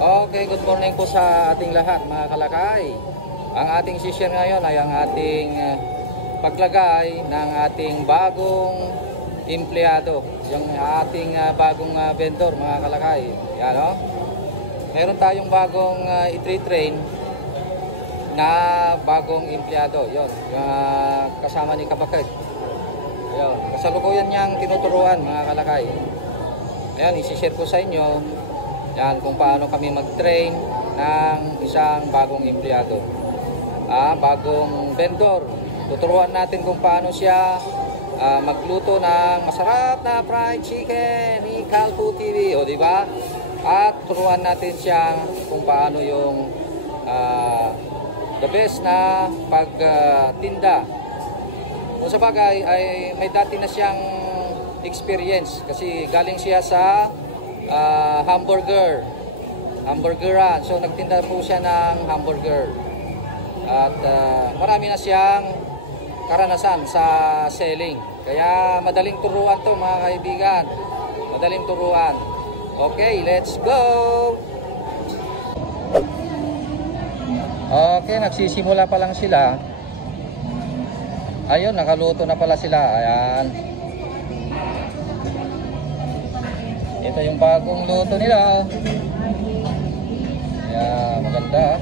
Okay, good morning po sa ating lahat mga kalakay. Ang ating share ngayon ay ang ating paglagay ng ating bagong empleyado, yung ating bagong vendor mga kalakay. Yan, no? Meron tayong bagong i-train na bagong empleyado. Yon, kasama ni Kabakit. Yon, kasalukuyan niyang tinuturuan mga kalakay. Ayan, isi-share ko sa inyo yan kung paano kami mag-train ng isang bagong empleyado, bagong vendor. Tuturuan natin kung paano siya magluto ng masarap na fried chicken ni Calpo TV, o di ba? At turuan natin siya kung paano yung the best na pagtinda. Kung sa bagay ay may dati na siyang experience kasi galing siya sa hamburgeran. So nagtinda po siya ng hamburger. At marami na siyang karanasan sa selling. Kaya madaling turuan to mga kaibigan. Madaling turuan. Okay, let's go! Okay, nagsisimula pa lang sila. Ayun, nakaluto na pala sila. Ayan. Ito yung bagong luto nila. Ayan, maganda.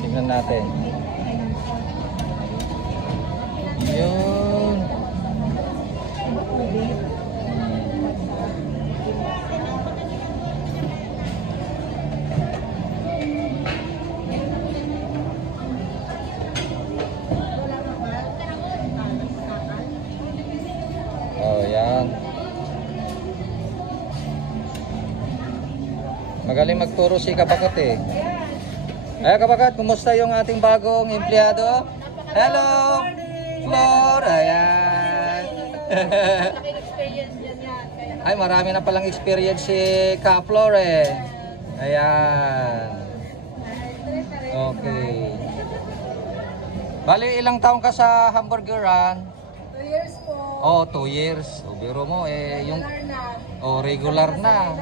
Tignan natin. Yun. Oh, yan. Magaling magturo si Kabakat eh. Ay, Kabakat, kumusta yung ating bagong empleyado? Hello! Flor! Ayan. Ay, marami na palang experience si Ka Flor eh. Ayan. Okay. Bali, ilang taong ka sa hamburgeran? 2 years po. Oh, 2 years. O, biro mo eh, yung... Oh, regular na.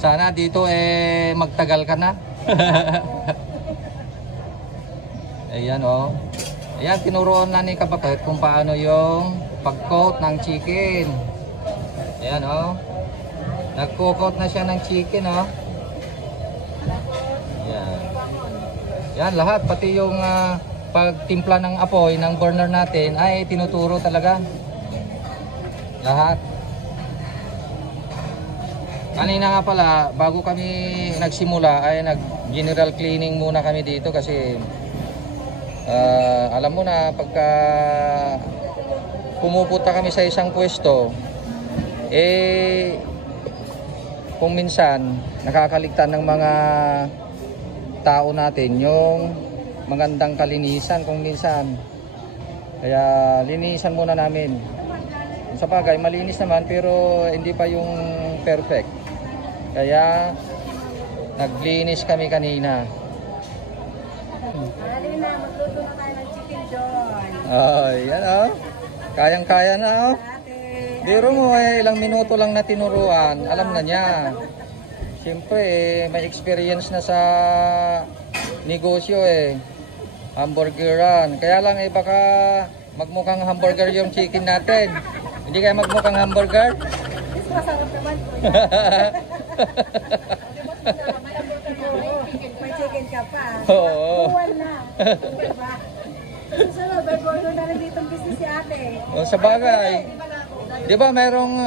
Sana dito eh, magtagal ka na. Ayan oh. Ayan, tinuruan na ni Kabakat kung paano yung pag-coat ng chicken. Ayan oh. Nag-coat na siya ng chicken oh. Ayan. Yan, lahat, pati yung pagtimpla ng apoy ng burner natin ay tinuturo talaga. Lahat. Kanina nga pala, bago kami nagsimula ay nag-general cleaning muna kami dito kasi alam mo na pagka pumupunta kami sa isang pwesto eh kung minsan nakakaligtan ng mga tao natin yung magandang kalinisan kung minsan. Kaya linisan muna namin. Sa bagay, malinis naman pero hindi pa yung perfect. Kaya naglinis kami kanina. Halina, magluto na tayo ng chicken joy. Oh, yan oh. Kayang-kaya na oh. Biro mo eh, ilang minuto lang na tinuruan, alam na niya. Siyempre eh, may experience na sa negosyo eh. Hamburgeran. Kaya lang eh, baka magmukhang hamburger yung chicken natin. Hindi kaya magmukhang hamburger? Mas masarap naman po. May chicken ka pa. Oo. Buwan na. Diba? Susunod, may burger na rin dito business si ate. O, sa bagay. Di ba mayroong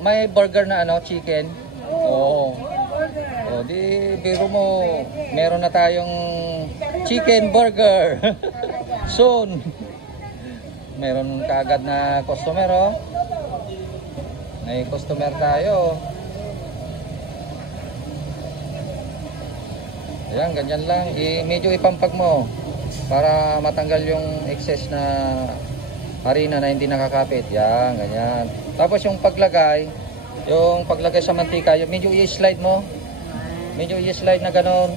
may burger na ano, chicken? Oo. O, di biro mo, meron na tayong chicken burger. Soon. Meron kaagad na customer oh. May customer tayo. Ayan, ganyan lang. Medyo ipampag mo para matanggal yung excess na harina na hindi nakakapit. Yan, ganyan. Tapos yung paglagay sa mantika, medyo i-slide mo. Medyo i-slide na ganon.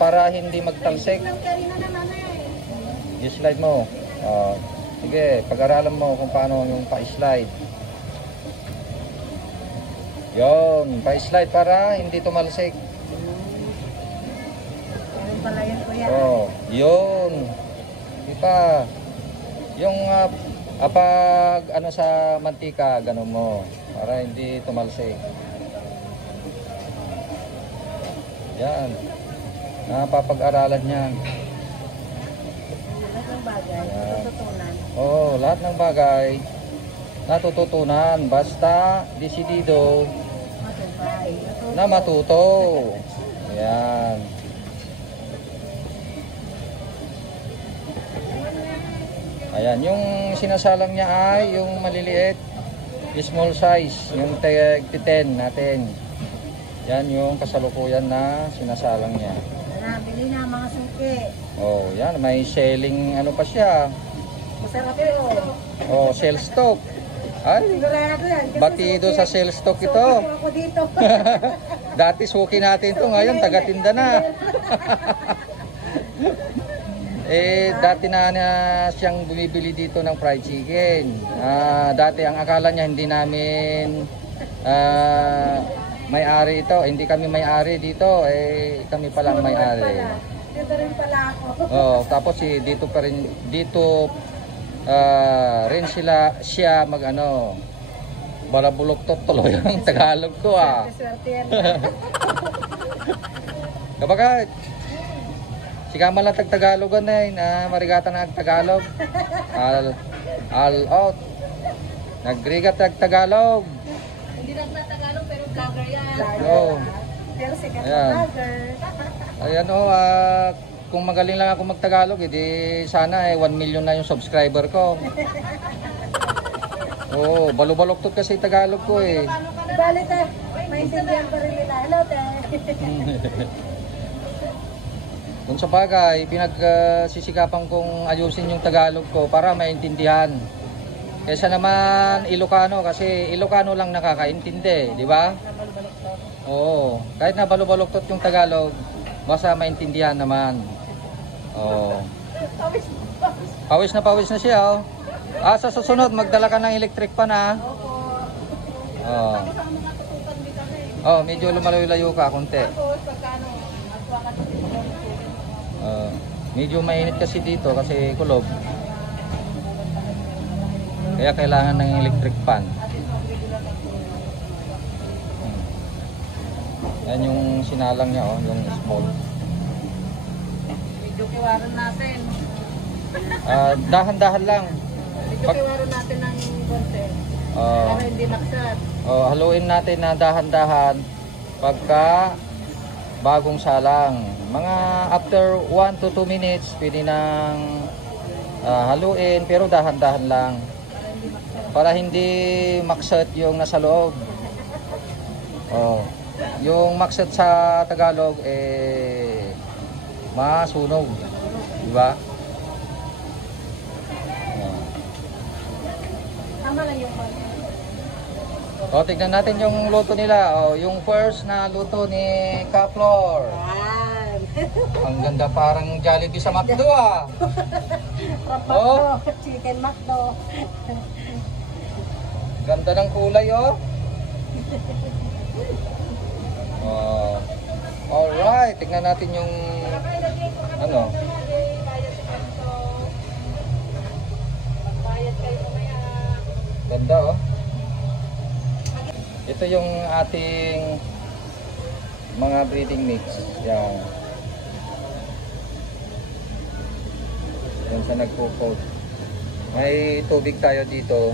Para hindi magtalsik. I-slide mo. Oh, sige, pag-aralan mo kung paano yung pa-slide. Yon, pa-slide para hindi tumalsik. Ayun pala yun, kuya. Oh, yun. Di pa. Yung pag ano sa mantika, ganun mo para hindi tumalsik. Yan. Napapag-aralan niyan. Lahat ng bagay, natutunan. Oo, lahat ng bagay natututunan basta desidido Matubay. na matuto. Yan. Ayan, yung sinasalang niya ay yung maliliit, small size, yung 10 natin. Yan yung kasalukuyan na sinasalang niya. Nabili na mga suki. Oh, yan, may selling ano pa siya. Masarap yun. Oh, sell stock. Ay, Sigurado yan. Kasi batido suki. sa sell stock Suki ito. po ako dito. Dati suki natin to, ngayon taga-tinda na. Dati na siyang bumibili dito ng fried chicken. Dati ang akala niya hindi namin may-ari ito. Hindi kami may-ari dito. Kami pala ang may-ari. Dito rin pala ako. Oh, tapos dito pa rin rin siya mag-ano, balabulok tuloy ang Tagalog ko Swerte yan. Kapag sikaman lang tag-Tagalogan na marigatan na Tagalog. All out. Nagrigat tag-Tagalog. Hindi lang na Tagalog pero vlogger yan. Oo. Pero sikat na Ayan. vlogger. Ayan kung magaling lang ako mag-Tagalog, edi sana 1 million na yung subscriber ko. Oo, balubaloktot kasi Tagalog ko Bali te, maintindihan pa rin nila. Hello te. Kung sa bagay, pinagsisikapan kong ayusin yung Tagalog ko para maintindihan. Kesa naman Ilocano, kasi Ilocano lang nakakaintindi, di ba? Oo, kahit na balubaloktot yung Tagalog, basta maintindihan naman. Oo. Pawis na siya, oh. Sa susunod, magdala ka ng electric pan, ha? Oo. Oh, medyo lumalayo-layo ka, konti. Medyo mainit kasi dito kasi kulob. Kaya kailangan ng electric pan. Yan yung sinalang niya, oh, yung small. Medyo kiwaran natin. Dahan-dahan lang. Medyo kiwaran natin ng konti. Para hindi naksat. Haluin natin na dahan-dahan pagka bagong salang. Mga after 1 to 2 minutes, pwede nang haluin, pero dahan-dahan lang. Para hindi maksat yung nasa loob. Yung maksat sa Tagalog, masunog. Diba? Tama lang yung Tignan natin yung luto nila. Yung first na luto ni Kaplor. Ang ganda, parang Jollibee sa McDo, Chicken McDo. Ganda ng kulay, Alright, tignan natin yung ano. Ganda, Ito yung ating mga breeding mix. Yan. Yan sa nagpo-coat. May tubig tayo dito.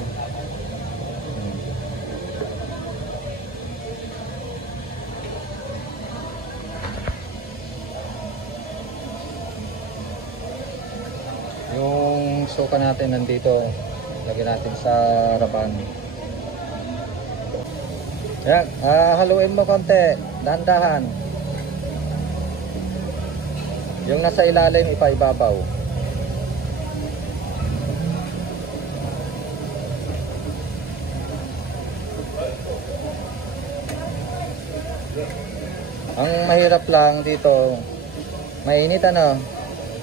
Yung suka natin nandito. Lagyan natin sa harapan. Yan, haluin mo konti, dahan-dahan. Yung nasa ilalim, ipaibabaw. Ang mahirap lang dito, mainit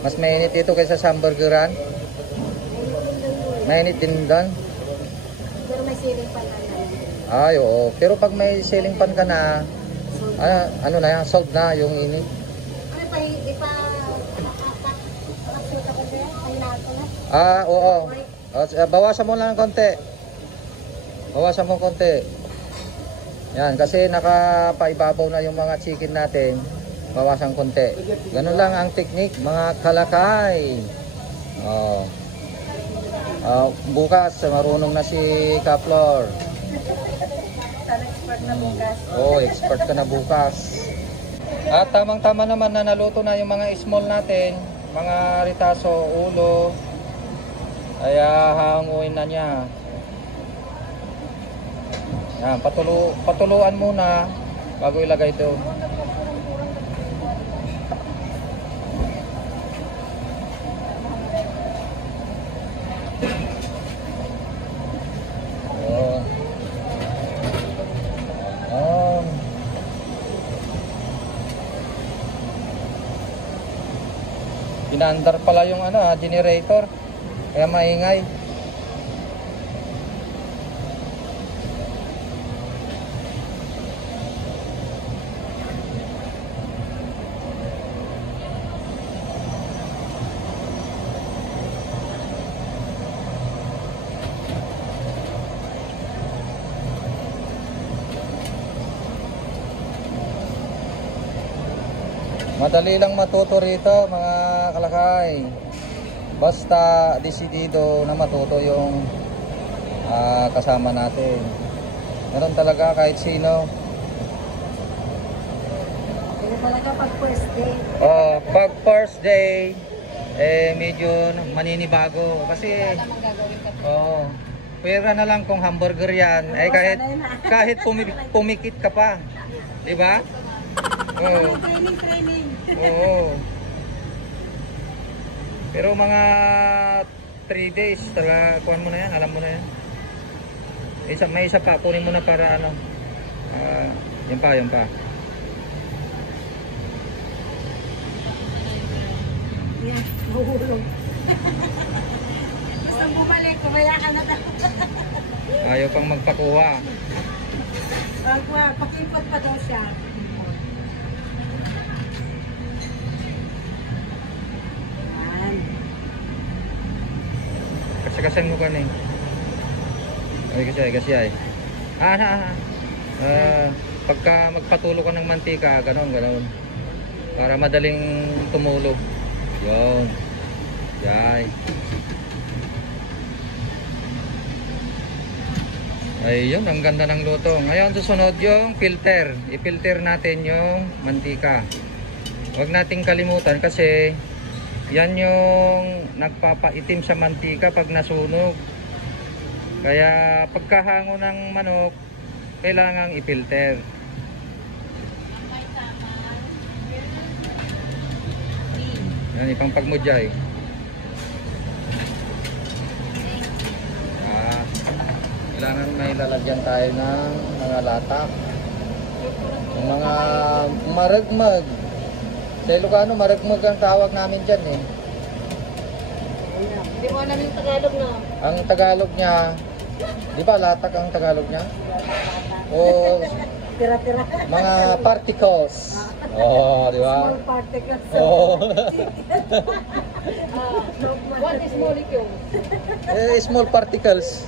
Mas mainit dito kaysa sa hamburgeran? Mainit din doon? Pero may ceiling pan na lang. Ay, oo. Pero pag may ceiling fan ka na, ano na yan, solved na yung init. Ano pa, nakapsuta ko siya? Ay, nato na. Ah, oo. Bawasan mo lang ng konti. Bawasan mo konti. Yan, kasi nakapaibabaw na yung mga chicken natin. Bawasan konti. Ganun lang ang technique, mga kalakay. Oh. Bukas, marunong na si Kaplor. Sana expert na bukas. Oh, expert ka na bukas. At tamang-tama naman na naluto na yung mga small natin. Mga ritaso, ulo. Kaya hanguin na niya. Yan, patuluan muna bago ilagay doon. Pinaandar pala yung generator. Kaya maingay. Madali lang matuto rito mga kalakay. Basta desidido na matuto yung kasama natin. Meron talaga kahit sino. Pero talaga pag first day. Pag first day, medyo maninibago. Kasi, pera na lang kung hamburger yan. Kahit pumikit ka pa. Diba? Oo. Training. Oo. Pero mga 3 days, kuhan mo na yan, alam mo na yan. May isa pa, kunin mo na para yan pa. Yan, mahulog. Basta bumalik, kumaya ka na daw. Ayaw pang magpakuha. Pakipot pa daw siya. Kasagasan mo ka na kasi ay. Pagka magpatulo ka ng mantika, ganon. Para madaling tumulog. Yun. Yay. Ayun, ang ganda ng luto. Ngayon susunod yung filter. I-filter natin yung mantika. Huwag nating kalimutan kasi yan yung nagpapaitim sa mantika pag nasunog. Kaya pagkahango ng manok, kailangang i-filter. Yan, ipampagmudyay. Kailangan may lalagyan tayo ng mga latak. Yung mga maragmag. Sa Ilocano, maragmag ang tawag namin dyan eh. Hindi mo alam yung Tagalog na. Ang Tagalog niya, di ba latak ang Tagalog niya? O Tira-tira. mga particles. Di ba? Small particles. What is molecule? Small particles.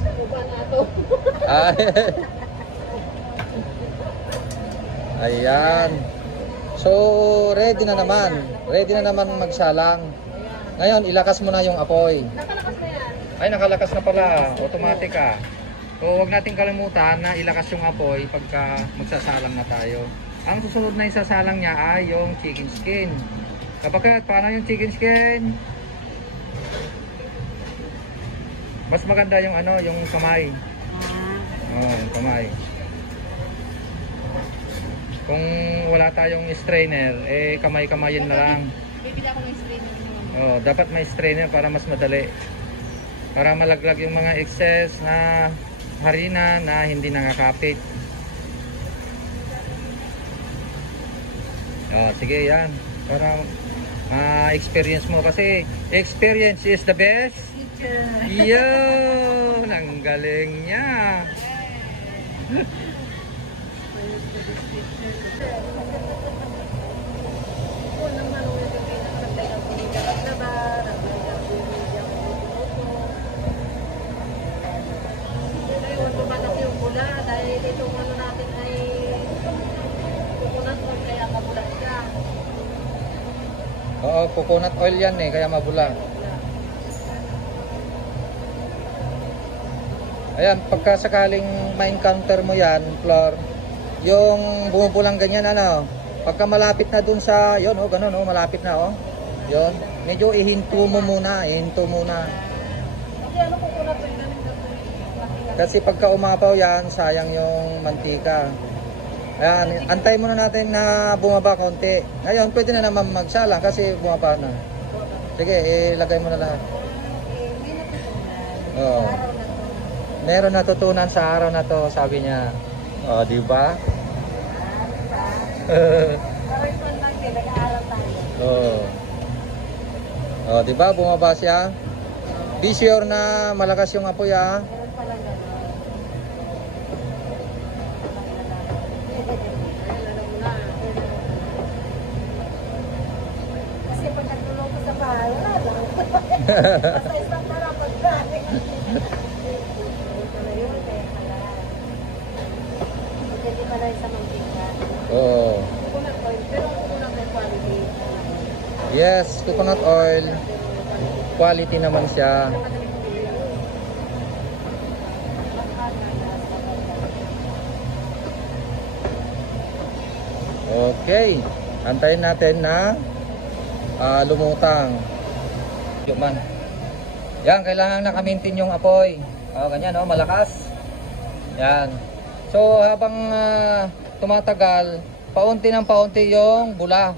Ayan. So, ready na naman. Ready na naman magsalang. Ngayon, ilakas mo na yung apoy. Nakalakas na yan. Ay, nakalakas na pala. Automatic So, huwag natin kalimutan na ilakas yung apoy pagka magsasalang na tayo. Ang susunod na isasalang niya ay yung chicken skin. Kapag paano yung chicken skin? Mas maganda yung yung kamay. Yung kamay. Kung wala tayong strainer, kamay-kamayin na lang. Bibili ako ng strainer. Dapat may strainer para mas madali. Para malaglag yung mga excess na harina na hindi nangakapit. Sige yan. Para experience mo kasi experience is the best. Teacher. Yun, ang galing niya. Dahil itong ano natin ay coconut oil kaya kabulat siya. Oo, coconut oil yan eh, kaya mabula. Ayan, pagka sakaling ma-encounter mo yan, Flor, yung bumubulang ganyan, ano, pagka malapit na dun sa, yun, oh, ganun, oh, malapit na, oh. Yun, medyo ihinto mo muna, ihinto muna. Kasi ano coconut oil ganun gagawin? Kasi pagka umapaw yan, sayang yung mantika. Ayan, antay muna natin na bumaba konti. Ngayon, pwede na naman magsala kasi bumaba na. Sige, ilagay mo na lahat. Oo. Meron natutunan sa araw na to, sabi niya. O, di ba? Oo. O, di ba? Bumaba siya. Be sure na malakas yung apoy, ah. Kasi pag nagtulong ko sa bahay, wala lang. Basta isang tarapag natin. Hindi pala sa mantika. Oo. Coconut oil, pero coconut oil quality. Yes, coconut oil. Quality naman siya. Okay. Antayin natin na lumutang. Yung man. Yan, kailangan naka-maintain yung apoy. O, ganyan, o, malakas. Yan. So, habang tumatagal, paunti ng paunti yung bula.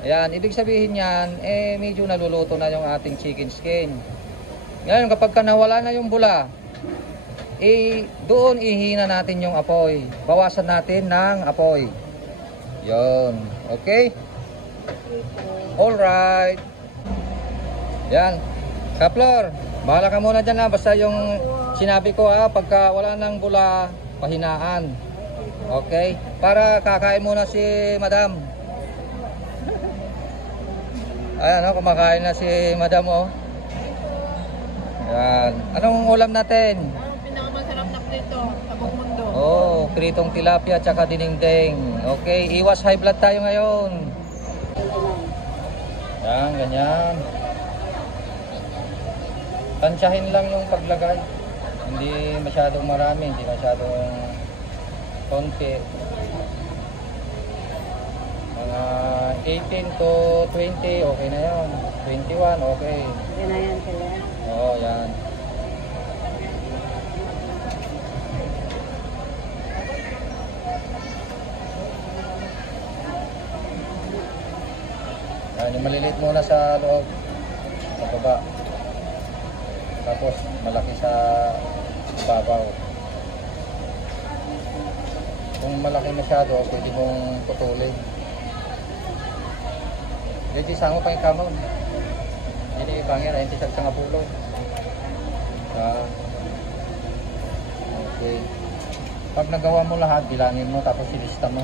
Ayan, ibig sabihin yan, medyo naluluto na yung ating chicken skin. Ngayon, kapag nawala na yung bula, doon ihina natin yung apoy. Bawasan natin ng apoy. Yon, okay? Alright. Yan. Kaplor, bahala ka muna dyan, ha. Basta yung sinabi ko, ha, pagka wala ng bula, pahinaan. Okay? Para kakain muna si Madam. Ayan, kumakain na si Madam, oh. Yan. Anong ulam natin? Ang pinakamasarap na prito sa buong mundo. Oh, pritong tilapia tsaka dinengdeng. Okay, iwas high blood tayo ngayon. Yan, ganyan. Tansyahin lang yung paglagay. Hindi masyadong marami, hindi masyadong konti. Mga 18 to 20, okay na yan. 21, okay. Okay na yan sila. Oo, yan. Yan, yung maliliit muna sa loob. Sa baba. Tapos malaki sa babaw. Kung malaki masyado, pwede mong putulin. Jadi sango pa yung kamon. Jadi bangin ay tisag sa ngapulo. Okay. Pag nagawa mo lahat, bilangin mo tapos ilista mo.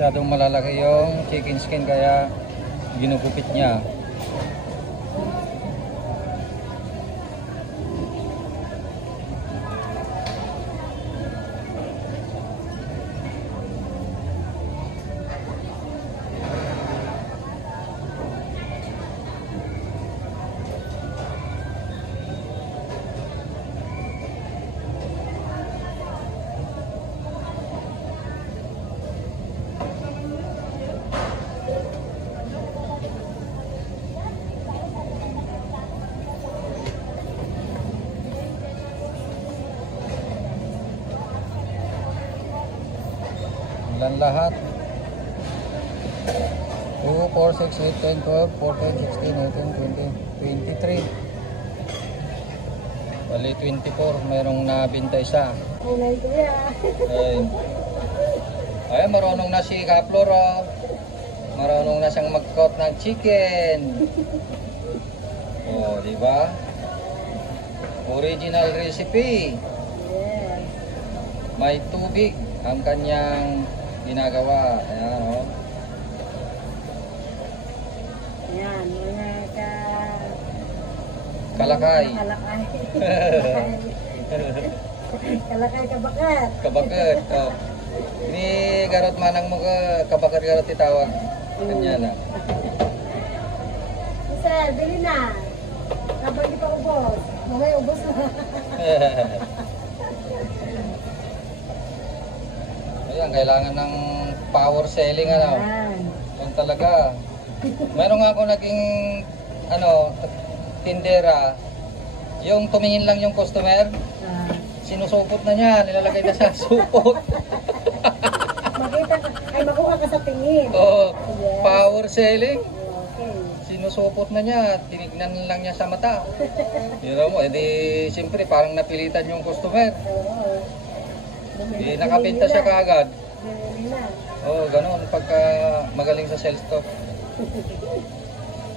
Masyadong malalaki yung chicken skin kaya ginugupit niya. Ilan lahat? 2, 4, 6, 8, 10, 12, 14, 16, 18, 20, 23. Bali 24, merong nabinta isa. Unay ko ya. Ay, marunong na si Kaplor, oh. Marunong na siyang mag-coat ng chicken. Oh, di ba? Original recipe. Yes. May tubig ang kanyang ginagawa. Ayan, oh. Yan, mga Kalakay. Kalakay. Kalakay kabakat. Kabagat. Oh. Ini garot manang mo ka kabagat garot itawag. Kanya na. Sir, bili na. Habang di pa ubos. Mamaya ubos na. Ayan, kailangan ng power selling ano. Yan. Yan talaga. Meron nga ako naging ano, tindera. Yung tumingin lang yung customer, sinusupot na niya, nilalagay na sa supot. Makita ka, ay makuha ka sa tingin. Oo, Yes. power selling. Okay. Sinusupot na niya, tinignan lang niya sa mata. Yun mo, edi siyempre parang napilitan yung customer. Oo. Di nakapinta siya kaagad. Bili na. Oo, ganun pagka magaling sa sales talk.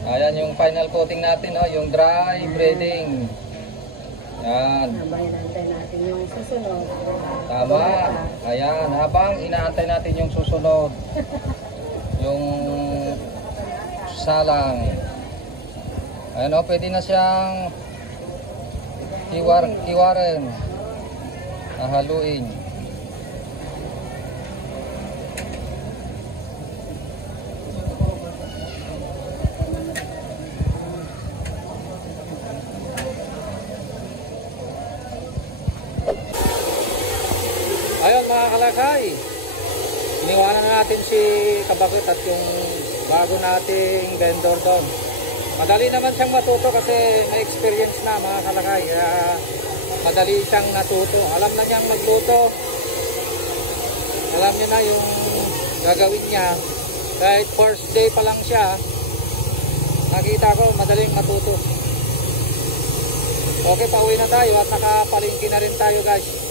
Ayan yung final coating natin, oh, yung dry breading. Yan. Habang inaantay natin yung susunod. Tama. Ayan, habang inaantay natin yung susunod. Yung salang. Ayan, oh, pwede na siyang kiwarin. Haluin. Ayun mga kalakay, iniwanan na natin si Kabagot at yung bago nating vendor doon. Madali naman siyang matuto kasi may experience na mga kalakay, kaya madali siyang natuto. Alam na niyang magluto, alam niya na yung gagawin niya. Kahit first day pa lang siya, nakita ko madaling matuto. Okay, pauwi na tayo at nakapalingki na rin tayo guys.